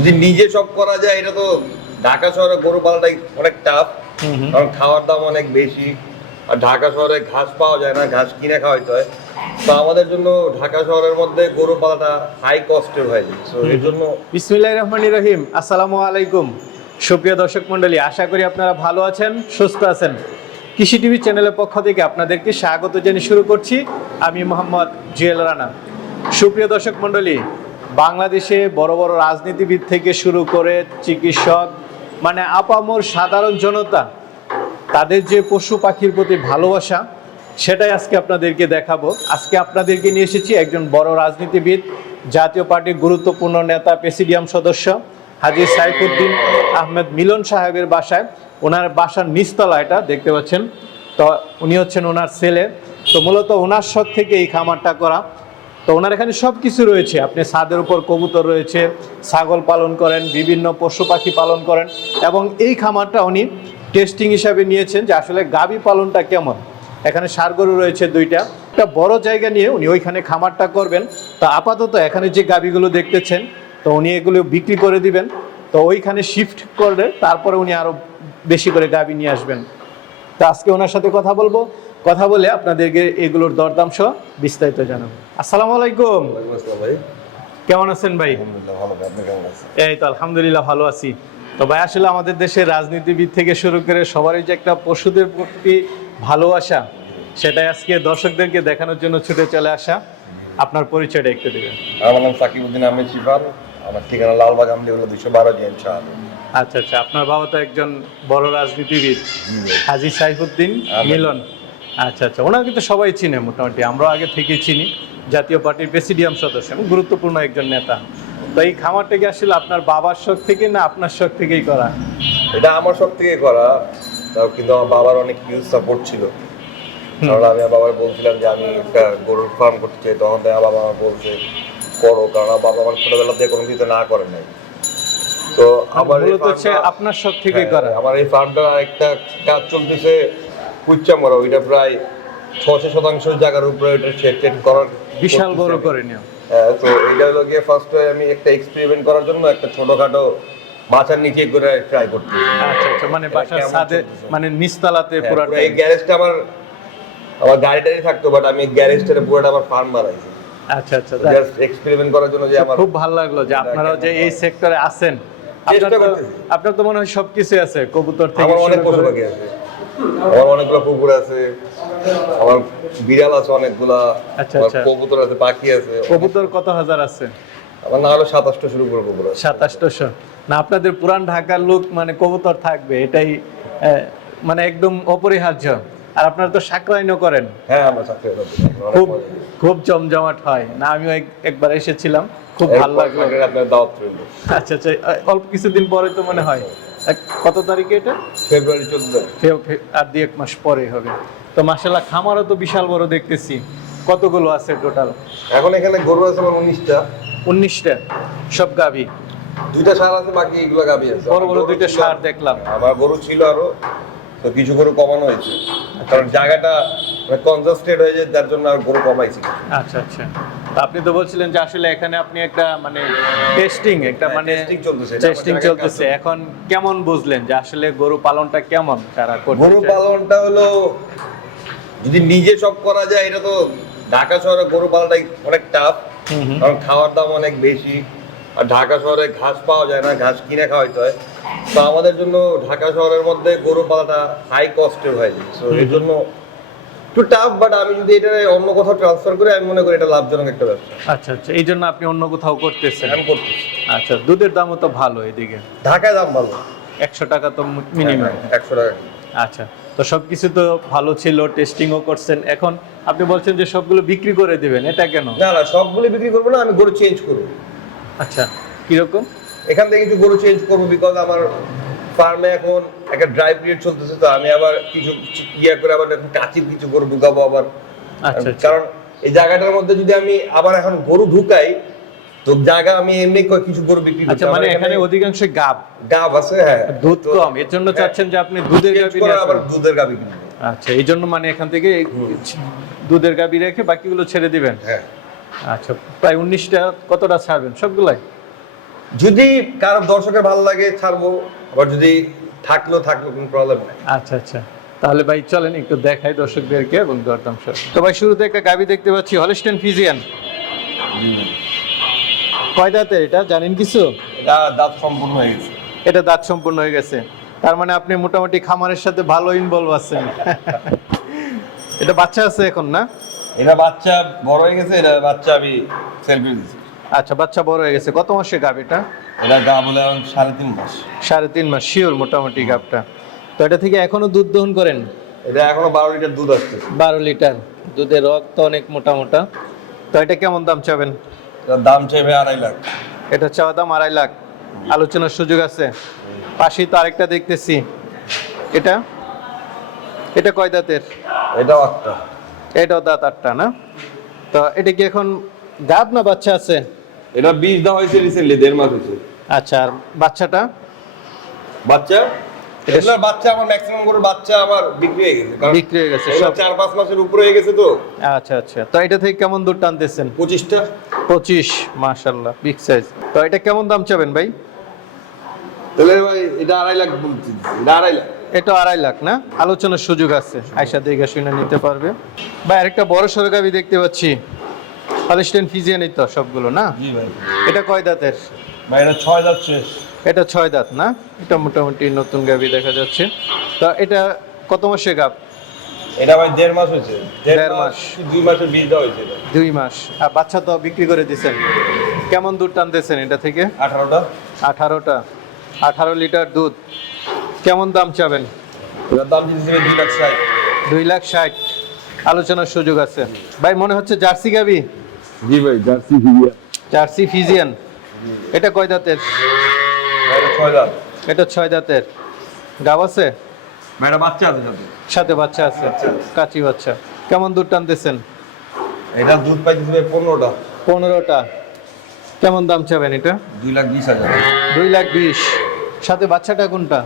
যদি নিজে সব করা যায় এটা তো ঢাকা শহরে গরু পালাটাই অনেক টাফ। কারণ খাওয়ার দাম অনেক বেশি আর ঢাকা শহরে ঘাস পাওয়া যায় না ঘাস কিনে খাওয়াইতে হয়। তো আমাদের জন্য ঢাকা শহরের মধ্যে গরু পালাটা হাই কস্টের হয়ে যায়। তো এর জন্য বিসমিল্লাহ রহমান রহিম আসসালামু আলাইকুম। সুপ্রিয় দর্শক মণ্ডলী আশা করি আপনারা ভালো আছেন সুস্থ আছেন। কৃষি টিভি চ্যানেলের পক্ষ থেকে আপনাদেরকে স্বাগত জানিয়ে শুরু করছি। আমি মোহাম্মদ জুয়েল রানা। সুপ্রিয় দর্শক মণ্ডলী বাংলাদেশে বড় বড় রাজনীতিবিদ থেকে শুরু করে চিকিৎসক মানে আপামর সাধারণ জনতা, তাদের যে পশু পাখির প্রতি ভালোবাসা, সেটাই আজকে আপনাদেরকে দেখাবো। আজকে আপনাদেরকে নিয়ে এসেছি একজন বড় রাজনীতিবিদ, জাতীয় পার্টির গুরুত্বপূর্ণ নেতা, প্রেসিডিয়াম সদস্য, হাজি সাইফুদ্দিন আহমেদ মিলন সাহেবের বাসায়। ওনার বাসার নিচতলা এটা, দেখতে পাচ্ছেন? তো উনি হচ্ছেন ওনার ছেলে। তো মূলত ওনার শখ থেকে এই খামারটা করা। তো ওনার এখানে সব কিছু রয়েছে। আপনি ছাদের উপর কবুতর রয়েছে, ছাগল পালন করেন, বিভিন্ন পশু পাখি পালন করেন এবং এই খামারটা উনি টেস্টিং হিসাবে নিয়েছেন যে আসলে গাবি পালনটা কেমন। এখানে গরু রয়েছে দুইটা। একটা বড় জায়গা নিয়ে উনি ওইখানে খামারটা করবেন। তো আপাতত এখানে যে গাবিগুলো দেখতেছেন, তো উনি এগুলো বিক্রি করে দিবেন। তো ওইখানে শিফট করলে তারপরে উনি আরও বেশি করে গাবি নিয়ে আসবেন। তো আজকে ওনার সাথে কথা বলব। কথা বলে আপনাদেরকে এগুলোর দরদাম সহ বিস্তারিত জানাব। আসসালামু আলাইকুম। কেমন আছেন ভাই? এই তো আলহামদুলিল্লাহ ভালো আছি। তো ভাই আসলে আমাদের দেশের রাজনীতিবিদ থেকে শুরু করে সবারই যে একটা পশুদের প্রতি ভালোবাসা সেটাই আজকে দর্শকদেরকে দেখানোর জন্য ছুটে চলে আসা। আপনার পরিচয়টা একটু দেবেন। আমার নাম সাকিবউদ্দিন আহমেদ শিফান। আমার ঠিকানা লালবাগ আমলি হলো দুশো বারো শাহ আচ্ছা আচ্ছা। আপনার বাবা তো একজন বড় রাজনীতিবিদ। হাজি সাইফুদ্দিন মিলন। আচ্ছা আচ্ছা ওনাকে কিন্তু সবাই চিনে মোটামুটি আমরা আগে থেকেই চিনি। জাতীয় পার্টির প্রেসিডিয়াম সদস্য এবং গুরুত্বপূর্ণ একজন নেতা। তো এই খামারটা কি আসলে আপনার বাবার শখ থেকে না আপনার শখ থেকেই করা? এটা আমার সব থেকে করা। তাও কিন্তু আমার বাবার অনেক হিউজ সাপোর্ট ছিল। কারণ আমি আমার বাবার বলছিলাম যে আমি একটা গরুর ফার্ম করতে চাই তখন থেকে আমার বাবা আমার বলছে করো কারণ আমার বাবা আমার ছোটবেলা থেকে কোনো কিছু না করে নাই। তো আমার মূলত হচ্ছে আপনার শখ থেকেই হ্যাঁ, করা। আমার এই ফার্মটা একটা কাজ চলতেছে কুচ্চা মরা ওইটা প্রায় ছশো শতাংশ জায়গার উপরে শেড টেড করার বিশাল বড় করে নিও। হ্যাঁ, তো এটা হলো গিয়ে ফার্স্ট আমি একটা এক্সপেরিমেন্ট করার জন্য একটা ছোটখাটো মাচার নিচে করে ট্রাই করতে আচ্ছা আচ্ছা মানে বাসার ছাদে মানে নিচতলাতে পুরো এই গ্যারেজটা আমার আমার গাড়ি টাড়ি থাকতো বাট আমি গ্যারেজটা পুরোটা আমার ফার্ম বানাইছি। আচ্ছা আচ্ছা জাস্ট এক্সপেরিমেন্ট করার জন্য যে আমার খুব ভালো লাগল যে আপনারাও যে এই সেক্টরে আছেন। আপনার তো। আপনার মনে হয় সবকিছু আছে কবুতর থেকে আমার অনেক শুরু করে- আছে। আমার অনেকগুলো কুকুর আছে আমার বিড়াল আছে অনেকগুলা আচ্ছা, আচ্ছা। কবুতর আছে পাখি আছে। কবুতর কত হাজার আছে? আমার না হলো সাতাশটা শুরু করে কুকুর আছে। না আপনাদের পুরান ঢাকার লোক মানে কবুতর থাকবে এটাই মানে একদম অপরিহার্য। আর আপনারা তো সাকরাইনও করেন। হ্যাঁ আমার। অনেক খুব খুব জমজমাট হয়। না আমিও একবার এসেছিলাম। খুব ভালো লাগল। আপনার দাওয়াত রইল। আচ্ছা আচ্ছা অল্প কিছুদিন পরে তো মনে হয়। কত তারিখে এটা? ফেব্রুয়ারি চোদ্দ। আর দুই এক মাস পরে হবে। তো মাসাল্লাহ খামারও তো বিশাল বড় দেখতেছি। কতগুলো আছে টোটাল এখন এখানে গরু আছে আমার উনিশটা। উনিশটা সব গাভী। দুইটা সার আছে বাকি এগুলো গাবি আছে। বড় বড় দুইটা সার দেখলাম। আমার গরু ছিল আরও তো কিছু গরু কমানো হয়েছে। কারণ জায়গাটা কনজাস্টেড হয়ে যায় যার জন্য আর গরু কমাইছি। আচ্ছা আচ্ছা। আপনি তো বলছিলেন যে আসলে এখানে আপনি একটা মানে টেস্টিং একটা হ্যাঁ, মানে। টেস্টিং চলতেছে এখন কেমন বুঝলেন যে আসলে গরু পালনটা কেমন তারা গরু পালনটা হলো যদি নিজে সব করা যায় এটা তো ঢাকা শহরে গরু পালনটাই অনেক টাফ। কারণ খাওয়ার দাম অনেক বেশি আর ঢাকা শহরে ঘাস পাওয়া যায় না ঘাস কিনে খাওয়াইতে হয়। তো আমাদের জন্য ঢাকা শহরের মধ্যে গরু পালাটা হাই কস্টের হয়ে যায়। তো এর জন্য একটু টাফ বাট আমি যদি এটা অন্য কোথাও ট্রান্সফার করি আমি মনে করি এটা লাভজনক একটা ব্যবসা। আচ্ছা আচ্ছা এই জন্য আপনি অন্য কোথাও করতেছেন? আমি করতেছি। আচ্ছা দুধের দামও তো ভালো এদিকে। ঢাকায় দাম ভালো। একশো টাকা তো মিনিমাম একশো টাকা। আচ্ছা তো সবকিছু তো ভালো ছিল টেস্টিংও করছেন। এখন আপনি বলছেন যে সবগুলো বিক্রি করে দিবেন এটা কেন? না না সবগুলি বিক্রি করব না আমি গরু চেঞ্জ করব। আচ্ছা কীরকম? এখান থেকে কিছু গরু চেঞ্জ করব বিকজ আমার ফার্মে এখন একটা ড্রাই পিরিয়ড চলতেছে তো আমি আবার কিছু ইয়ে করে আবার এখন কাচির কিছু গরু ঢুকাবো আবার। আচ্ছা আচ্ছা। কারণ এই জায়গাটার মধ্যে যদি আমি আবার এখন গরু ঢুকাই তো জায়গা আমি এমনি কিছু গরু বিক্রি করতে আচ্ছা মানে এখানে অধিকাংশ গাব। গাব আছে হ্যাঁ। দুধ কম। এর জন্য চাচ্ছেন যে আপনি দুধের গাবি আবার দুধের গাবি আচ্ছা এই জন্য মানে এখান থেকে দুধের গাবি রেখে বাকিগুলো ছেড়ে দিবেন? হ্যাঁ। আচ্ছা প্রায় উনিশটা কতটা ছাড়বেন? সবগুলাই? যদি কারও দর্শকের ভালো লাগে ছাড়বো। আবার যদি থাকলেও থাকল কোনো প্রবলেম নাই। আচ্ছা আচ্ছা। তাহলে ভাই চলেন একটু দেখাই দর্শকদেরকে এবং দরদাম সহ। তো ভাই শুরুতে একটা গাবি দেখতে পাচ্ছি হলিস্টেন ফিজিয়ান কয় দাঁতে এটা? জানেন কিছু? এটা দাঁত সম্পূর্ণ হয়ে গেছে। এটা দাঁত সম্পূর্ণ হয়ে গেছে। তার মানে আপনি মোটামুটি খামারের সাথে ভালো ইনভলভ আছেন। এটা বাচ্চা আছে এখন না? এটা বাচ্চা বড় হয়ে গেছে এটা বাচ্চা আমি সেলফি দিচ্ছি আচ্ছা বাচ্চা বড় হয়ে গেছে। কত মাসে গাবিটা এটা? গা বলে এখন সাড়ে তিন মাস। সাড়ে তিন মাস শিওর মোটামুটি গাবটা তো এটা থেকে এখনও দুধ দহন করেন? এটা এখনও বারো লিটার দুধ আসছে বারো লিটার। দুধের রক্ত অনেক মোটা মোটা তো এটা কেমন দাম চাবেন? দাম চাইবে আড়াই লাখ। এটা চাওয়া দাম আড়াই লাখ। আলোচনার সুযোগ আছে। পাশেই তো আরেকটা দেখতেছি। এটা? এটা কয় দাঁতের? এটাও একটা এটাও দাঁত আটটা না? তো এটা কি এখন গাব না বাচ্চা আছে? এটা বীজ দেওয়া হয়েছে রিসেন্টলি দেড় মাস হয়েছে। আচ্ছা আর বাচ্চাটা? বাচ্চা? এটা- এগুলোর বাচ্চা আমার ম্যাক্সিমাম করে বাচ্চা আমার বিক্রি হয়ে গেছে কারণ বিক্রি হয়ে গেছে সব চার পাঁচ মাসের উপরে হয়ে গেছে তো। আচ্ছা আচ্ছা। তো এটা থেকে কেমন দুধ টানতেছেন? পঁচিশটা। পঁচিশ মাশাল্লাহ বিগ সাইজ তো এটা কেমন দাম চাবেন ভাই? তাহলে ভাই এটা আড়াই লাখ বলছি এটা আড়াই লাখ। এটা আড়াই লাখ না? আলোচনার সুযোগ আছে। আয়সা দেখে শুনে নিতে পারবে। ভাই আরেকটা বড় সরকারি দেখতে পাচ্ছি। পালেস্টাইন ফিজিয়ানই তো সবগুলো না? জি ভাই। এটা কয় দাঁতের? ভাই এটা ছয় দাঁত শেষ। এটা ছয় দাঁত না? এটা মোটামুটি নতুন গাবি দেখা যাচ্ছে। তো এটা কত মাসে গাব এটা ভাই দেড় মাস হয়েছে। দেড় মাস। দুই মাসের বীজ দেওয়া হয়েছে দুই মাস। আর বাচ্চা তো বিক্রি করে দিছেন কেমন দুধ টানতেছেন এটা থেকে? আঠারোটা। আঠারোটা। আঠারো লিটার দুধ। কেমন দাম চাবেন? দাম দুই লাখ ষাট। দুই লাখ ষাট। আলোচনার সুযোগ আছে। ভাই মনে হচ্ছে জার্সি গাবি জি ভাই জার্সি ভিডিয়া জার্সি ফিজিয়ান। এটা কয় দাঁতের? এটা ছয় দাঁত। এটা ছয় দাঁতের। গাব আছে? এটা বাচ্চা আছে সাথে। সাথে বাচ্চা আছে? কাচি বাচ্চা। কেমন দুধ টানতেছেন? এটা দুধ পাইতেছে ভাই পনেরোটা। পনেরোটা। কেমন দাম চাবেন এটা? দুই লাখ বিশ হাজার। দুই লাখ বিশ। সাথে বাচ্চাটা কোনটা?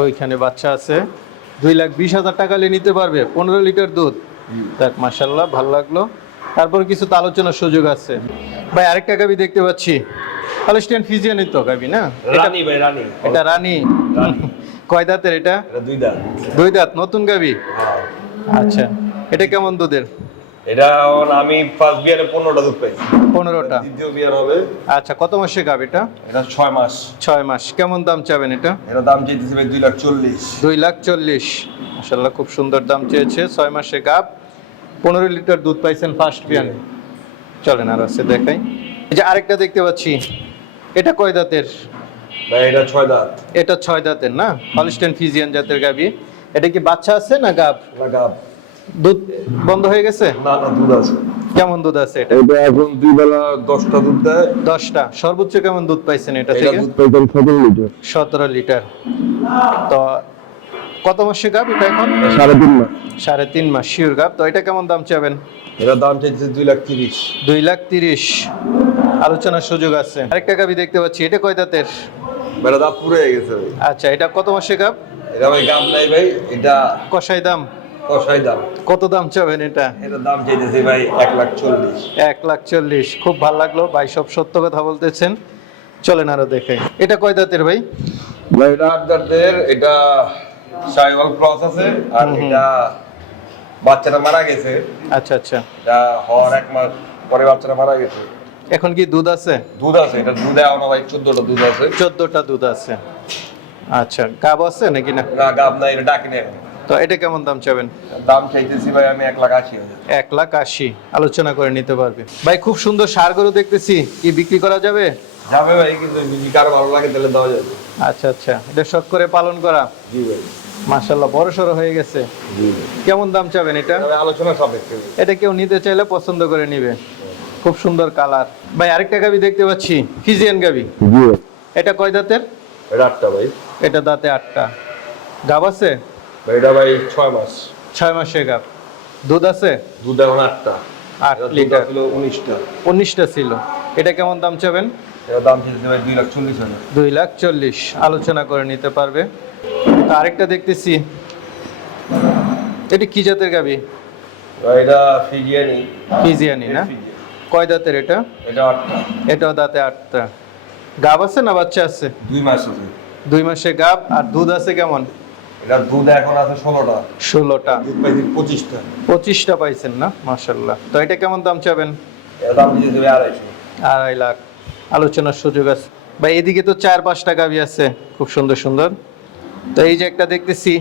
ওইখানে বাচ্চা আছে। দুই লাখ বিশ হাজার টাকা নিয়ে নিতে পারবে। পনেরো লিটার দুধ। দেখ মাসাল্লাহ ভালো লাগল। তারপর কিছু তো আলোচনার সুযোগ আছে। ভাই আরেকটা গাবি দেখতে পাচ্ছি। তো গাবি না? রানী ভাই রানী। এটা রানী। কয় দাঁতের এটা? দুই দাঁত। দুই দাঁত নতুন গাবি? আচ্ছা এটা কেমন দুধের? এটা আমি ফার্স্ট বিয়ারে পনেরোটা দুধ পাইছি। পনেরোটা। দ্বিতীয় বিয়ার হবে। আচ্ছা কত মাসে এটা? ছয় মাস। ছয় মাস। কেমন দাম চাবেন এটা? এটা দাম চাইতেছে দুই লাখ চল্লিশ। দুই লাখ চল্লিশ। মাসাল্লাহ খুব সুন্দর দাম চেয়েছে। ছয় মাসে গাব। পনেরো লিটার দুধ পাইছেন ফার্স্ট বিয়ানে চলেন আর আছে দেখাই। এই যে আরেকটা দেখতে পাচ্ছি এটা কয় দাঁতের? এটা ছয় দাঁত। এটা ছয় দাঁতের না? হলিস্টেন ফিজিয়ান জাতের গাবি এটা কি বাচ্চা আছে না গাব? না গাব। দুধ বন্ধ হয়ে গেছে? না না দুধ আছে। কেমন দুধ আছে এটা? এটা এখন দুই বেলা দশটা দুধ দেয়। সর্বোচ্চ কেমন দুধ পাইছেন এটা থেকে? দুধ পাইতেন সতেরো লিটার। সতেরো লিটার। তো কত মাসে গাব এটা এখন? সাড়ে তিন মাস। সাড়ে তিন মাস শিওর গাব তো এটা কেমন দাম চাবেন? এটা দাম চাইতেছে দুই লাখ তিরিশ। দুই লাখ তিরিশ। আলোচনার সুযোগ আছে। আরেকটা গাবি দেখতে পাচ্ছি এটা কয় দাঁতের? বেলা দাঁত পুরো হয়ে গেছে ভাই। আচ্ছা এটা কত মাসে গাব এটা ভাই গাম নাই ভাই এটা কষাই দাম? কষাই দাম। কত দাম চাবেন এটা? এটা দাম চাইতেছে ভাই এক লাখ চল্লিশ। এক লাখ চল্লিশ। খুব ভালো লাগল। ভাই সব সত্য কথা বলতেছেন। চলেন আরও দেখে। এটা কয় দাঁতের ভাই? ভাই এটা আট দাঁতের এটা সাইওয়াল ক্রস আছে আর এটা বাচ্চাটা মারা গেছে। আচ্ছা আচ্ছা। এটা হওয়ার এক মাস পরে বাচ্চাটা মারা গেছে। এখন কি দুধ আছে? দুধ আছে এটা দুধে এখনও ভাই চোদ্দটা দুধ আছে। চোদ্দটা দুধ আছে। আচ্ছা গাব আছে নাকি না? না গাব না এটা ডাকি নেই তো এটা কেমন দাম চাবেন? দাম চাইতেছি ভাই আমি এক লাখ আশি এক লাখ আশি আলোচনা করে নিতে পারবে। ভাই খুব সুন্দর সার গরু দেখতেছি কি বিক্রি করা যাবে? যাবে ভাই কিন্তু কারও ভালো লাগে তাহলে দেওয়া যাবে। আচ্ছা আচ্ছা এটা শখ করে পালন করা। জি ভাই। মাশাল্লাহ বড় সড়ো হয়ে গেছে। কেমন দাম চাবেন এটা? আলোচনা সাপেক্ষে। এটা কেউ নিতে চাইলে পছন্দ করে নিবে। খুব সুন্দর কালার। ভাই আরেকটা গাবি দেখতে পাচ্ছি ফিজিয়ান গাবি। এটা কয় দাঁতের? এটা আটটা ভাই। এটা দাঁতে আটটা। গাব আছে? এটা ভাই ছয় মাস। ছয় মাসের গাব। দুধ আছে? দুধ এখন আটটা। আট লিটার। ছিল উনিশটা। উনিশটা ছিল। এটা কেমন দাম চাবেন? দাম চাইতেছে ভাই দুই লাখ চল্লিশ হাজার। দুই লাখ চল্লিশ। আলোচনা করে নিতে পারবে। আরেকটা দেখতেছি। এটা কি জাতের গাবি? এটা ফিজিয়ানি। ফিজিয়ানি না? কয় দাঁতের এটা? এটা আটটা। এটাও দাঁতে আটটা। গাব আছে না বাচ্চা আছে? দুই মাস আছে। দুই মাসে গাব আর দুধ আছে কেমন? এটা দুধ এখন আছে ষোলোটা। ষোলোটা। দুধ পঁচিশটা। পঁচিশটা পাইছেন না? মার্শাল্লাহ তো এটা কেমন দাম চাবেন? দাম দিয়ে দেবে আড়াইশো। আড়াই লাখ। আলোচনার সুযোগ আছে। ভাই এদিকে তো চার পাঁচটা গাবি আছে। খুব সুন্দর সুন্দর। তো এই যে একটা দেখতেছি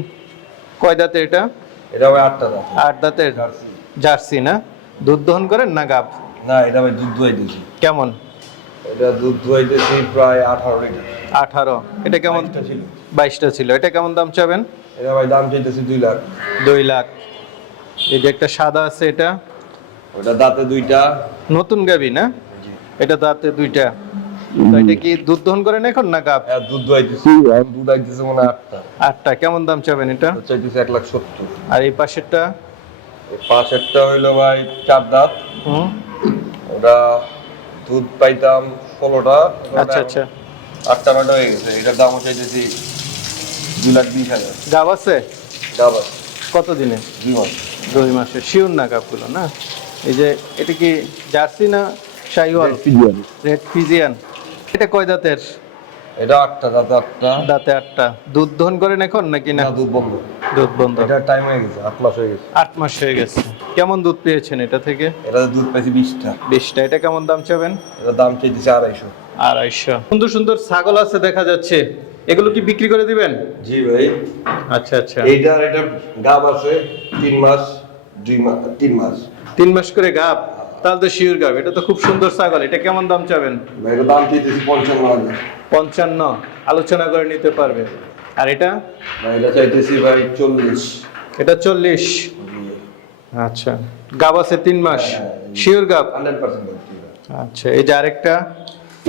কয় দাঁতের এটা? এটা ভাই আটটা দাম আট দাঁতের জার্সি। না? দুধ দহন করেন না গাব? না এটা ভাই দুধ দুয়াই দিয়েছি। কেমন? এটা দুধ দুয়াইতেছি প্রায় আঠারো লিটার। আঠারো। এটা কেমন? ছিল। বাইশটা ছিল। এটা কেমন দাম চাবেন? এটা ভাই দাম চাইতেছি দুই লাখ। দুই লাখ। এই যে একটা সাদা আছে এটা? ওটা দাঁতে দুইটা। নতুন গাবি না? এটা দাঁতে দুইটা। তো এটা কি দুধ দহন করেন এখন না গাব? হ্যাঁ দুধ দুয়াইতেছি। আর দুধ আইতেছে মনে আটটা। আটটা। কেমন দাম চাবেন এটা? চাইতেছি এক লাখ সত্তর। আর এই পাশেরটা? পাশেরটা হইল ভাই চার দাঁত। ওটা দুধ পাইতাম ষোলোটা। আচ্ছা আচ্ছা। আটটা নয়টা হয়ে গেছে। এটার দাম চাইতেছি দুই লাখ বিশ হাজার। গাব আছে? ডাব আছে, কত দিনে? দুই মাস। দুই মাসে। শিওর না গাবগুলো না? এই যে এটা কি জার্সি না শাইওয়াল? রেড ফিজিয়ান এটা কয় দাঁতের? এটা আটটা দাঁত আটটা। দাঁতে আটটা। দুধ দহন করেন এখন নাকি না? দুধ বন্ধ। দুধ বন্ধ। এটা টাইম হয়ে গেছে আট মাস হয়ে গেছে। আট মাস হয়ে গেছে। কেমন দুধ পেয়েছেন এটা থেকে? এটাতে দুধ পাইছি বিশটা। বিশটা। এটা কেমন দাম চাবেন? এটার দাম চাইতেছি আড়াইশো। আড়াইশো। সুন্দর সুন্দর ছাগল আছে দেখা যাচ্ছে। এগুলো কি বিক্রি করে দিবেন? জি ভাই। আচ্ছা আচ্ছা। এইটা এটা গাব আছে তিন মাস দুই মাস তিন মাস। তিন মাস করে গাব? তাহলে তো শিওর গাব এটা তো খুব সুন্দর ছাগল এটা কেমন দাম চাবেন? দাম চাইতেছি পঞ্চান্ন পঞ্চান্ন আলোচনা করে নিতে পারবে। আর এটা? এটা চাইতেছি ভাই চল্লিশ। এটা চল্লিশ? আচ্ছা গাব আছে তিন মাস শিওর গাব? হান্ড্রেড পার্সেন্ট আচ্ছা এই যে আরেকটা?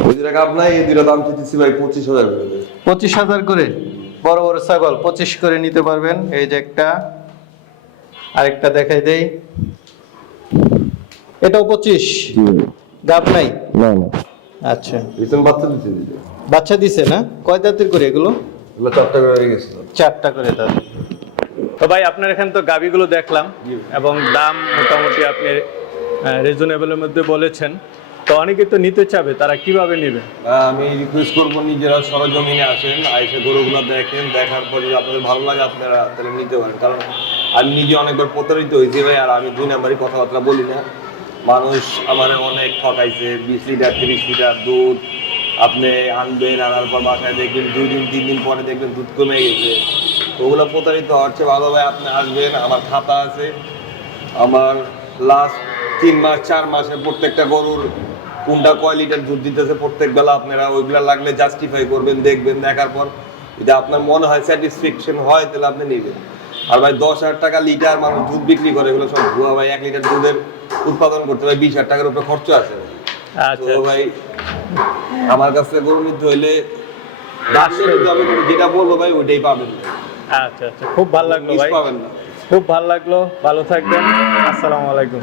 ওই দুটা গাব নাই এই দুটা দাম চাইতেছি ভাই পঁচিশ হাজার করে। পঁচিশ হাজার করে? বড় বড় ছাগল পঁচিশ করে নিতে পারবেন। এই যে একটা আরেকটা দেখাই দেই। এটাও পঁচিশ? গাব নাই? না না। আচ্ছা। রিসেন্ট বাচ্চা দিতে বাচ্চা দিছে না? কয় দাঁতের করে এগুলো? এগুলো চারটা করে গেছে। চারটা করে দাঁত তো ভাই আপনার এখানে তো গাবিগুলো দেখলাম এবং দাম মোটামুটি আপনি রিজনেবলের মধ্যে বলেছেন। তো অনেকে তো নিতে চাবে তারা কীভাবে নেবে? আমি রিকোয়েস্ট করব নিজেরা সরজমিনে আসেন আইসে গরুগুলো দেখেন দেখার পর যদি আপনাদের ভালো লাগে আপনারা তাহলে নিতে পারেন। কারণ আমি নিজে অনেকবার প্রতারিত হয়েছি ভাই আর আমি দুই নাম্বারই কথাবার্তা বলি না। মানুষ আমার অনেক ঠকাইছে, বিশ লিটার, তিরিশ লিটার দুধ। আপনি আনবেন, আনার পর বাসায় দেখবেন, দুই দিন, তিন দিন পরে দেখবেন দুধ কমে গেছে। ওগুলো প্রতারিত হচ্ছে ভালো ভাই, আপনি আসবেন, আমার খাতা আছে। আমার লাস্ট তিন মাস, চার মাসে প্রত্যেকটা গরুর কোনটা কয় লিটার দুধ দিতেছে প্রত্যেক বেলা আপনারা ওইগুলা লাগলে জাস্টিফাই করবেন, দেখবেন, দেখার পর। যদি আপনার মনে হয় স্যাটিসফ্যাকশন হয়, তাহলে আপনি নেবেন। আর ভাই দশ হাজার টাকা লিটার মানুষ দুধ বিক্রি করে এগুলো সব ভুয়া ভাই। এক লিটার দুধের উৎপাদন করতে ভাই বিশ হাজার টাকার উপরে খরচ আছে। আচ্ছা তো ভাই আমার কাছে গরু নিতে হইলে কিন্তু যেটা বলব ভাই ওইটাই পাবেন। আচ্ছা আচ্ছা। খুব ভালো লাগল ভাই। খুব ভালো লাগল। ভালো থাকবেন। আসসালামু আলাইকুম।